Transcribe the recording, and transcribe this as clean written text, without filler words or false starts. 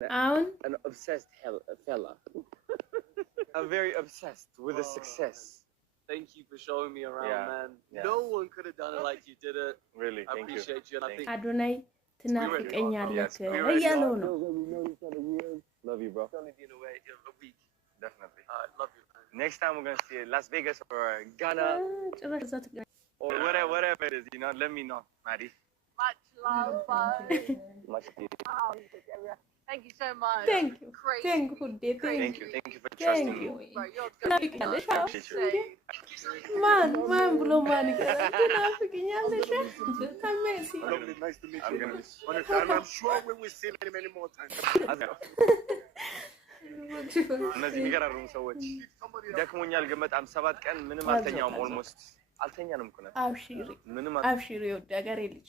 An obsessed fella. I'm very obsessed with the success. Thank you for showing me around, man. No one could have done it like you did it. Really, I thank you. appreciate you. And I think Adonai ትናፍቀኛለህ Love you, bro. it's only been away a week. Definitely. Love you, man. Next time we're gonna see Las Vegas or Ghana or whatever it is. Let me know, Maddie. Much love, bud. Much love. Wow, thank you so much. Thank you. Crazy. Thank you. Thank you for trusting me. Bro, you're gonna be ትናፍቀኛለሽ insane. ማን ብሎ ማን ይቀራል ትናፍቀኛለሽ ታሜሲ Nice to meet I'm you. gonna And I'm sure we will see many more times. እነዚህ የሚገራርሙ ሰዎች ደክሞኛል ግን በጣም 7 ቀን ምንም አልተኛውም ኦልሞስት አልተኛንም እኮ ነው አብሽሪ ምንም አብሽሪ ወደ ሀገሬ ልጅ